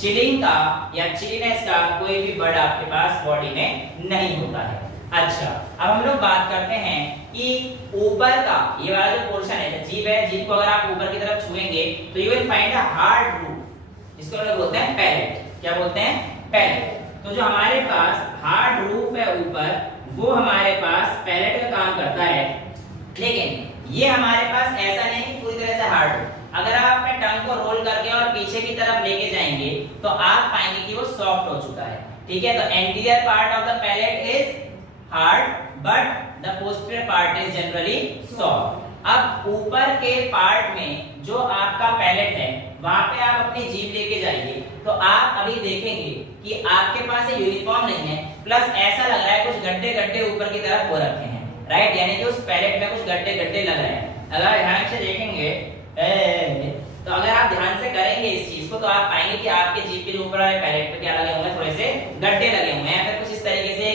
चिलिंग का या चिलीनेस का कोई भी बर्ड आपके पास बॉडी में नहीं होता है। अच्छा, अब हम लोग बात करते हैं कि ऊपर का ये वाला जो पोर्शन है, जीभ है, जीभ को अगर आप ऊपर की तरफ छुएंगे तो you will find a hard roof. इसको हम लोग बोलते हैं पैलेट। क्या बोलते हैं? पैलेट। तो जो हमारे पास हार्ड रूफ है ऊपर, वो हमारे पास पैलेट का काम करता है। लेकिन ये हमारे पास ऐसा नहीं कि पूरी तरह से हार्ड हो। अगर आप अपने टंग को रोल करके और पीछे की तरफ लेके जाएंगे तो आप पाएंगे कि वो सॉफ्ट हो चुका है। ठीक है, तो anterior part of the palate is hard but the posterior part is generally soft. अब ऊपर के पार्ट में जो आपका पैलेट है वहां पे आप अपनी जीभ लेके जाइए तो आप अभी देखेंगे कि आपके पास ये यूनिफॉर्म नहीं है, प्लस ऐसा लग रहा है कुछ गड्ढे गड्ढे ऊपर की तरफ हो रखे हैं। राइट, यानी कि उस पैलेट में कुछ गड्ढे गड्ढे लग रहे हैं। अगर ध्यान से देखेंगे तो अगर आप ध्यान से करेंगे इस चीज को तो आप पाएंगे कि आपके जीभ के जो ऊपर वाले पैलेट पे क्या लगे हुए हैं, थोड़े से गड्ढे लगे हुए हैं, फिर कुछ इस तरीके से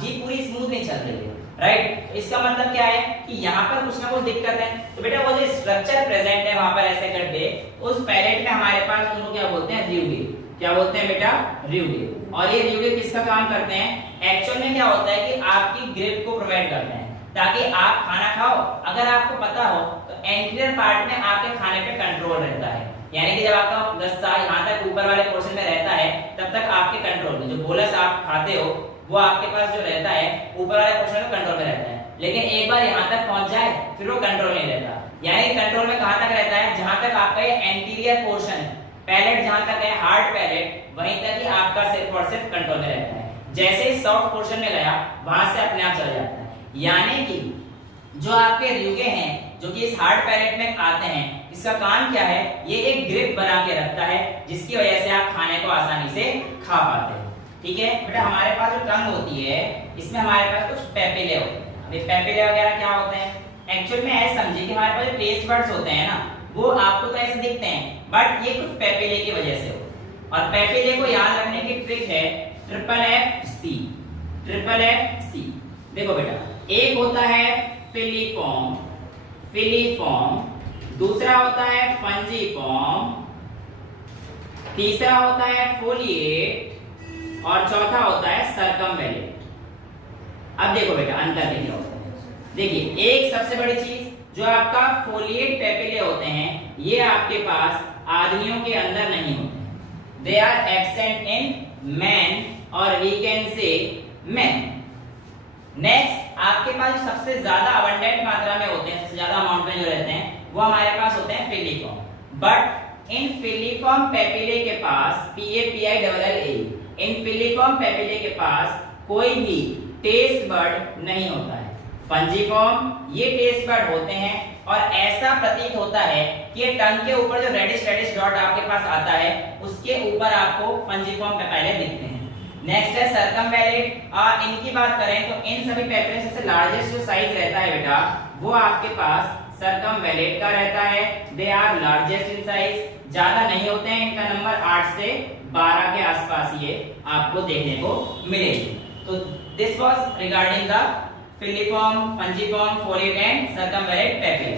जीभ पूरी स्मूथ नहीं चल रही है। राइट, इसका मतलब क्या है कि यहाँ पर कुछ ना कुछ दिक्कत है। तो बेटा वो जो स्ट्रक्चर प्रेजेंट है वहां पर ऐसे गड्ढे, उस पैलेट में हमारे पास उनको क्या बोलते हैं? रिवगे। क्या बोलते हैं बेटा? रिवगे। और ये रिवगे किसका काम करते हैं? एक्चुअल में क्या होता है कि आपकी ग्रिप को प्रोवाइड करते हैं ताकि आप खाना खाओ। अगर आपको पता हो तो एंटीरियर पार्ट में आपके खाने पे कंट्रोल रहता है, यानी कि जब आपका गस्सा यहाँ तक ऊपर वाले पोर्शन में रहता है तब तक आपके कंट्रोल में, जो बोलस आप खाते हो वो आपके पास जो रहता है ऊपर वाले पोर्शन में कंट्रोल में रहता है। लेकिन एक बार यहाँ तक पहुंच जाए फिर वो कंट्रोल नहीं रहता। यानी कंट्रोल में कहाँ तक रहता है? जहां तक आपका ये एंटीरियर पोर्शन है, पैलेट जहां तक है, हार्ड पैलेट, वहीं तक ही आपका सिर्फ और सिर्फ कंट्रोल में रहता है। जैसे ही सॉफ्ट पोर्शन में गया वहां से अपने आप चला जाता है। यानी कि जो आपके रिवगे हैं जो कि इस हार्ड पैलेट में आते हैं, इसका काम क्या है? ये एक ग्रिप बना के रखता है जिसकी वजह से आप खाने को आसानी से खा पाते हैं। ठीक है बेटा, हमारे पास जो टंग होती है इसमें हमारे पास कुछ पेपिले होते हैं। अभी पेपिले वगैरह क्या होते हैं? एक्चुअल में ऐसे समझिए कि हमारे पास जो टेस्ट बड्स होते हैं ना, वो आपको तो ऐसे दिखते हैं बट ये कुछ पेपिले की वजह से हो। और पेपिले को याद रखने की ट्रिक है triple F C. Triple F C देखो बेटा, एक होता है फिलीफॉर्म, फिलीफॉर्म, दूसरा होता है फंजीफॉर्म, तीसरा होता है फोलिएट और चौथा होता है सर्कमवेलेट। अब देखो बेटा अंतर क्या होता है। देखिए, एक सबसे बड़ी चीज जो आपका फोलिएट पेपिले होते हैं ये आपके पास आदमियों के अंदर नहीं होते। They are absent in man और we can say man. Next आपके पास सबसे ज्यादा अबंडेंट मात्रा में होते हैं, सबसे ज्यादा अमाउंट में जो रहते हैं वो हमारे पास होते हैं filiform. But in filiform papillae के पास PAPILLA, इन फिलीफॉर्म पेपिले के पास कोई भी टेस्ट बर्ड नहीं होता है। फंजीफॉर्म ये टेस्ट बर्ड होते हैं और ऐसा प्रतीत होता है कि ये टंग के ऊपर जो रेडिश रेडिश डॉट आपके पास आता है उसके ऊपर आपको फंजीफॉर्म पेपिले दिखते हैं। नेक्स्ट है सर्कमवैलेट। इनकी बात करें तो इन सभी पेपिले सबसे लार्जेस्ट जो साइज रहता है बेटा वो आपके पास सर्कमवैलेट का रहता है। They are largest in size, ज्यादा नहीं होते हैं, इनका नंबर 8 से 12 के आसपास ये आपको देखने को मिलेगी। तो this was regarding the filiform, fungiform, foliate and circumvallate papillae.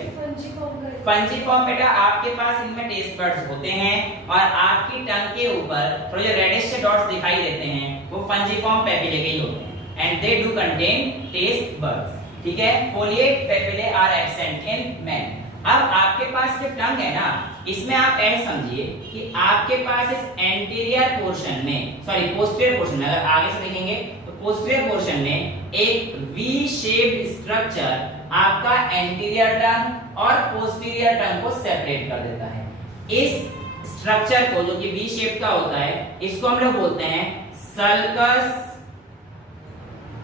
Fungiform बेटा आपके पास इनमें टेस्ट बर्ड्स होते हैं और आपकी टंग के ऊपर थोड़े जो रेडिश से डॉट्स दिखाई देते हैं वो फंजीफॉर्म पेपिले के ही होते हैं and they do contain taste buds. ठीक है, foliate papillae are absent in man. अब आपके पास जो टंग है ना इसमें आप ऐसे समझिए कि आपके पास इस एंटीरियर पोर्शन में, सॉरी पोस्टीरियर पोर्शन में, अगर आगे से देखेंगे तो पोस्टीरियर पोर्शन में एक वी शेप्ड स्ट्रक्चर आपका एंटीरियर टंग और पोस्टीरियर टंग को सेपरेट कर देता है। इस स्ट्रक्चर को जो कि वी शेप का होता है इसको हम लोग बोलते हैं सल्कस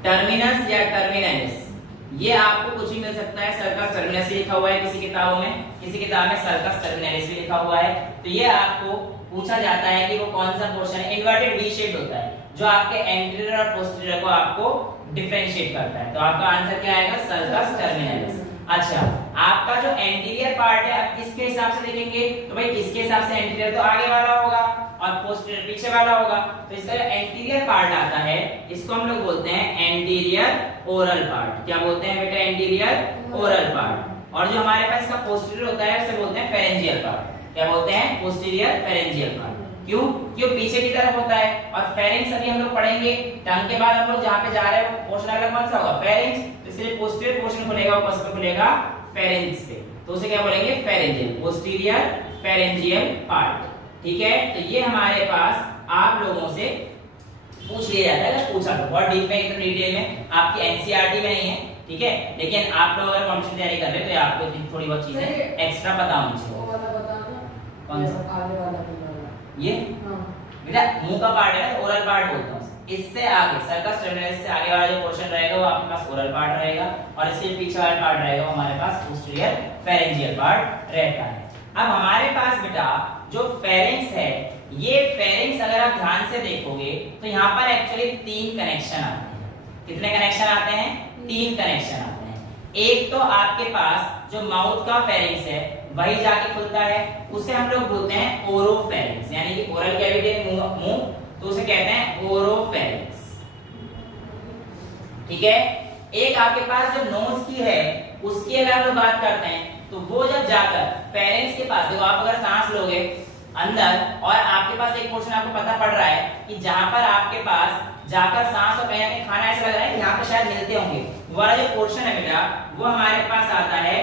टर्मिनस या टर्मिनलिस। ये आपको कुछ भी मिल सकता है, सर्कस टर्मिनस लिखा हुआ है किसी किताबों में, किसी किताब में सर्कस टर्मिनलिस भी लिखा हुआ है। तो ये आपको पूछा जाता है कि वो कौन सा पोर्शन है, इन्वर्टेड वी शेप होता है जो आपके एंटीरियर और पोस्टीरियर को आपको डिफरेंशिएट करता है। तो आपका आंसर क्या आएगा, सर्कस टर्मिनलिस। अच्छा, आपका जो एंटीरियर पार्ट है आप किसके हिसाब से देखेंगे तो भाई किसके हिसाब से, एंटीरियर तो आगे वाला होगा और पोस्टीरियर पीछे वाला होगा। तो इसका जो एंटीरियर पार्ट आता है इसको हम लोग बोलते हैं एंटीरियर ओरल पार्ट। क्या बोलते हैं बेटा, एंटीरियर ओरल पार्ट। और जो हमारे पास इसका पोस्टीरियर होता है उसे बोलते हैं फेरेंजियल पार्ट। क्या बोलते हैं, पोस्टीरियर फेरेंजियल पार्ट। क्यों, क्यों पीछे की तरफ होता है। और फेरिंग्स अभी हम लोग पढ़ेंगे, टंग के बाद हम लोग जहां पे जा रहे हैं वो पोर्शन अगला कौन सा होगा, फेरिंग्स। तो इसलिए पोस्टीरियर पोर्शन खुलेगा, ऊपर से खुलेगा फेरिंग्स पे, तो उसे क्या बोलेंगे, फेरेंजियल, पोस्टीरियर फेरेंजियल पार्ट। ठीक है, तो ये हमारे पास आप लोगों से पूछ लिया जाता है, अगर पूछा तो बहुत डीप में, एकदम डिटेल में, आपकी एनसीईआरटी में नहीं है। ठीक है, लेकिन आप लोग अगर कॉम्पिटिशन तैयारी कर रहे हैं तो आपको थोड़ी बहुत चीजें एक्स्ट्रा पता होनी चाहिए। कौन सा आगे वाला, ये बेटा मुंह का पार्ट है, ओरल पार्ट बोलते हैं। इससे आगे सर्कस टर्मिनलिस से आगे वाला जो पोर्शन रहेगा वो आपके पास ओरल पार्ट रहेगा और इसके पीछे वाला पार्ट रहेगा वो हमारे पास पोस्टीरियर फेरेंजियल पार्ट रहता है। अब हमारे पास बेटा जो फेरिंग्स है, ये फेरिंग्स अगर आप ध्यान से देखोगे तो यहाँ पर एक्चुअली 3 कनेक्शन आते हैं। कितने कनेक्शन आते हैं, 3 कनेक्शन आते हैं। एक तो आपके पास जो माउथ का फेरिंग्स है वही जाके खुलता है, उसे हम लोग बोलते हैं ओरोफेरिंक्स, यानी कि ओरल कैविटी है मुंह, तो उसे कहते हैं ओरोफेरिंक्स। ठीक है, एक आपके पास जो नोज की है उसकी अगर हम लोग बात करते हैं तो वो जब जाकर फेरिंक्स के पास, देखो आप अगर सांस लोगे अंदर और आपके पास एक पोर्शन आपको पता पड़ रहा है कि जहां पर आपके पास जाकर सांस और कहीं ना कहीं खाना ऐसा लग रहा है कि यहाँ पे शायद मिलते होंगे, वो वाला जो पोर्शन है बेटा वो हमारे पास आता है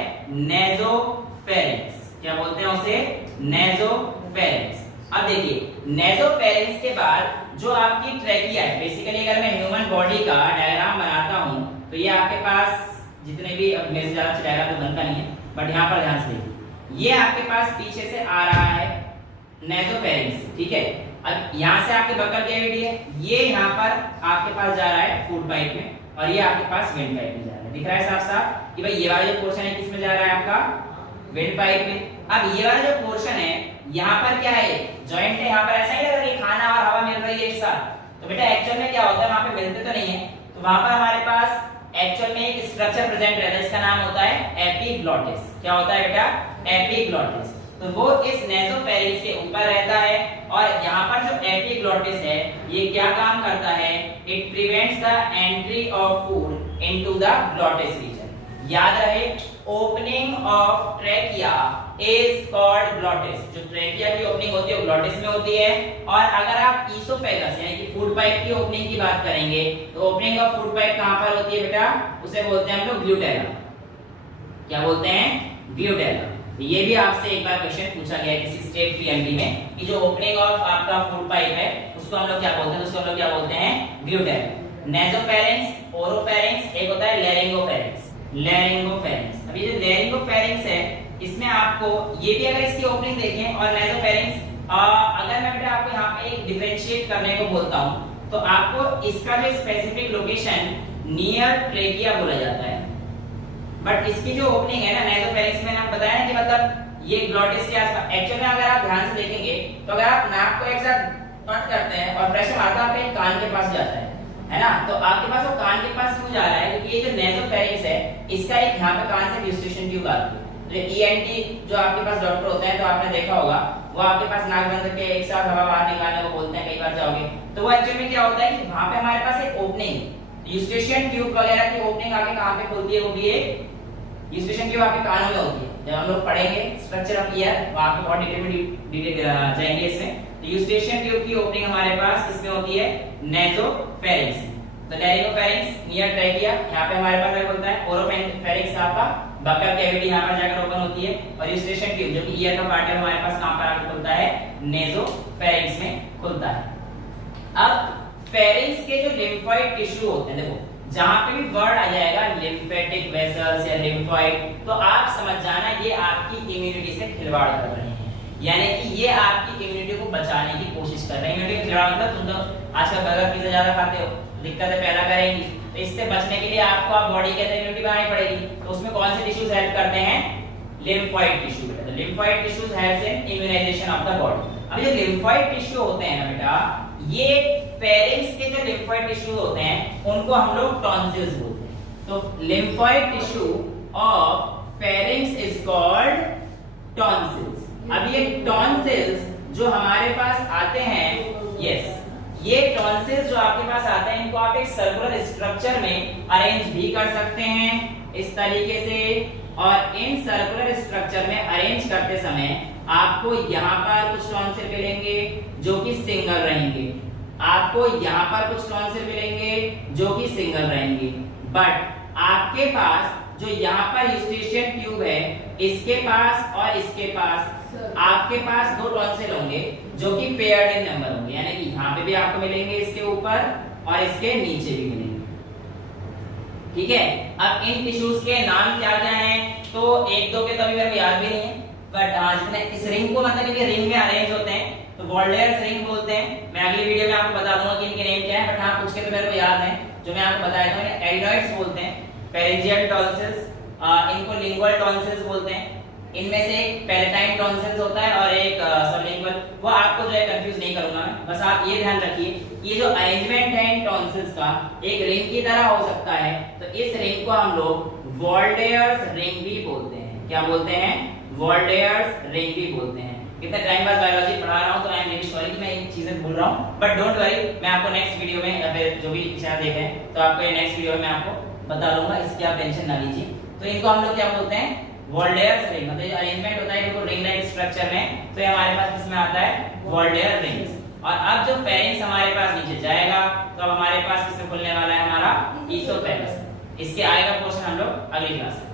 नेजोफेरिंक्स। क्या बोलते हैं उसे, नेजोफेरिंक्स। अब देखिए नेजोफेरिंक्स के बाद जो आपकी ट्रेकिया है, बेसिकली अगर मैं ह्यूमन बॉडी का डायग्राम बनाता हूं तो ये आपके पास जितने भी, अब मेरे से ज्यादा डायग्राम तो बनता नहीं है बट यहाँ पर ध्यान से देखिए, ये आपके पास पीछे से आ रहा है नेजोफेरिंक्स। ठीक है, अब यहाँ से आपकी बकल कैविटी है, ये यहाँ पर आपके पास जा रहा है फूड पाइप में और ये आपके पास विंड पाइप में जा रहा है। दिख रहा है साफ साफ कि भाई ये वाला जो पोर्शन है किसमें जा रहा है, आपका विंड पाइप में। अब ये वाला जो पोर्शन है यहाँ पर क्या है, जॉइंट है, यहाँ पर ऐसा ही लग रहा है कि खाना और हवा मिल रही है एक साथ। तो बेटा एक्चुअल में क्या होता है, वहां पे मिलते तो नहीं है, तो वहां पर हमारे पास एक्चुअल में एक स्ट्रक्चर प्रेजेंट रहता है, इसका नाम होता है एपिग्लॉटिस। क्या होता है बेटा, एपिग्लॉटिस। तो वो इस नेजोफेरिंक्स के ऊपर रहता है और यहाँ पर जो एपिग्लॉटिस है ये क्या काम करता है, it prevents the entry of food into the glottis region. याद रहे, opening of trachea is called glottis. जो ट्रेकिया की ओपनिंग होती है वो ग्लॉटिस में होती है। और अगर आप ईसोफेगस यानी कि फूड पाइप की ओपनिंग की बात करेंगे तो ओपनिंग ऑफ फूड पाइप कहां पर होती है बेटा, उसे बोलते हैं हम लोग ग्लूटेला। क्या बोलते हैं, ग्लूटेला। ये भी आपसे एक बार क्वेश्चन पूछा गया है किसी स्टेट पीएमटी में कि जो ओपनिंग ऑफ आपका फूड पाइप है उसको हम लोग क्या बोलते हैं, उसको हम लोग क्या बोलते हैं, ग्लूटेल। नेसोफेरिंक्स, ओरोफेरिंक्स, एक होता है लैरिंगोफेरिंक्स। लैरिंगोफेरिंक्स, अभी जो लैरिंगोफेरिंक्स है इसमें आपको ये भी अगर इसकी ओपनिंग देखें और नेसोफेरिंक्स, अगर मैं बेटा आपको यहाँ पे एक डिफरेंशिएट करने को बोलता हूँ तो आपको इसका जो स्पेसिफिक लोकेशन नियर ट्रेकिया बोला जाता है, बट इसकी जो ओपनिंग है ना नेसोफेरिंक्स में, हम बताया ना कि मतलब ये ग्लॉटिस के आसपास। एक्चुअली में अगर आप ध्यान से देखेंगे तो अगर आप नाक को एक साथ बंद करते हैं और प्रेशर मारते हैं आपके कान के पास जाता है ना, तो आपके पास वो कान के पास क्यों जा रहा है, क्योंकि ये जो नेसोफेरिंक्स है इसका एक यहाँ पे कान से डिस्ट्रीब्यूशन ट्यूब आती है। जो ईएनटी जो आपके पास डॉक्टर होते हैं तो आपने देखा होगा वो आपके पास नाक बंद करके एक साथ हवा बाहर निकालने को बोलते हैं, कई बार जाओगे तो वो एक्चुअली में क्या होता है कि वहां पे हमारे पास एक ओपनिंग यूस्टेशियन ट्यूब वगैरह की ओपनिंग आके कहां पे खुलती है, वो भी एक यूस्टेशियन ट्यूब आपके कानों में होती है। जब हम लोग पढ़ेंगे स्ट्रक्चर ऑफ ईयर वहां पे बहुत डिटेल में जाएंगे इसमें, तो यूस्टेशियन ट्यूब की ओपनिंग हमारे पास इसमें होती है नेसोफेरिंक्स। तो लैरिंगोफेरिंक्स नियर ट्रेकिया, यहाँ पे हमारे पास क्या खुलता है, ओरोफेरिंक्स आपका बक्कल कैविटी यहाँ पर जाकर ओपन होती है, और यूस्टेशियन ट्यूब जो कि ईयर का पार्ट है हमारे पास कहां पर आकर खुलता है, नेसोफेरिंक्स में खुलता है। अब फेरिंक्स के जो लिम्फोइड टिश्यू होते हैं, देखो जहां पे भी वर्ड आ जाएगा लिम्फेटिक वेसल्स या लिम्फोइड तो आप समझ जाना ये आपकी इम्यूनिटी से खिलवाड़ कर रहे हैं, यानी कि ये आपकी इम्यूनिटी को बचाने की कोशिश कर रहे हैं। इम्यूनिटी का खिलवाड़ मतलब तुम तो आजकल बर्गर पिज्जा ज्यादा खाते हो, दिक्कतें पैदा करेंगी, तो इससे बचने के लिए आपको आप बॉडी के अंदर इम्यूनिटी बनानी पड़ेगी। तो उसमें कौन से टिश्यूज हेल्प करते हैं, लिम्फोइड टिश्यू। बेटा तो lymphoid tissues helps in immunization of the body. अब ये लिम्फोइड टिश्यू होते हैं ना बेटा, ये फेरिंक्स के जो लिम्फोइड टिश्यू होते हैं उनको हम लोग टॉन्सिल्स बोलते हैं। तो lymphoid tissue of pharynx is called tonsils. अब ये टॉन्सिल्स जो हमारे पास आते हैं, यस ये टॉन्सिल्स जो आपके पास आते हैं इनको आप एक सर्कुलर स्ट्रक्चर में अरेंज भी कर सकते हैं इस तरीके से, और इन सर्कुलर स्ट्रक्चर में अरेंज करते समय आपको यहाँ पर कुछ टॉन्सिल मिलेंगे जो कि सिंगल रहेंगे, आपको यहाँ पर कुछ टॉन्सिल मिलेंगे जो कि सिंगल रहेंगे, बट आपके पास जो यहाँ पर यूस्टेशियन ट्यूब है इसके पास और इसके पास आपके पास दो टॉन्सिल होंगे जो कि पेयर्ड इन नंबर होंगे, यानी कि यहाँ पे भी आपको मिलेंगे इसके ऊपर और इसके नीचे भी मिलेंगे। ठीक है, अब इन टिश्यूज के नाम क्या क्या हैं तो एक दो के तो अभी मेरे को याद भी नहीं है, बट जितने इस रिंग को मतलब ये रिंग में अरेंज होते हैं तो वॉल्डेयर्स रिंग बोलते हैं। मैं अगली वीडियो में आपको बता दूंगा कि इनके नेम क्या है, बट हाँ कुछ के तो मेरे को याद है जो मैं आपको बताया था। एडिनॉइड्स बोलते हैं, फेरिंजियल टॉन्सिल्स, इनको लिंगुअल टॉन्सिल्स बोलते हैं। इनमें से एक पैलेटाइन टॉन्सिल्स होता है और एक सबलिंगुअल, वो आपको जो है कंफ्यूज नहीं करूंगा मैं, बस आप ये ध्यान रखिए ये जो अरेंजमेंट है इन टॉन्सिल्स का एक रिंग की तरह हो सकता है, तो इस रिंग को हम लोग वॉल्डेयर्स रिंग भी बोलते हैं। क्या बोलते हैं, वॉल्डेयर्स रिंग भी बोलते हैं। कितना टाइम बाद बायोलॉजी पढ़ा रहा हूं तो आई एम रियली सॉरी कि मैं ये चीजें भूल रहा हूं, बट डोंट वरी मैं आपको नेक्स्ट वीडियो में या फिर जो भी इच्छा देखें तो आपको ये नेक्स्ट वीडियो में आपको बता दूंगा, इसकी आप टेंशन ना लीजिए। तो इनको हम लोग क्या बोलते हैं, वॉल्डेयर्स रिंग, मतलब जो अरेंजमेंट होता है बिल्कुल रिंग लाइक स्ट्रक्चर में, तो ये हमारे पास किसमें आता है, वॉल्डेयर रिंग्स। और अब जो फेरिंक्स हमारे पास नीचे जाएगा तो अब हमारे पास किसमें खुलने वाला है, हमारा ईसोफेगस। इसके आगे का पोर्शन हम लोग अगली क्लास में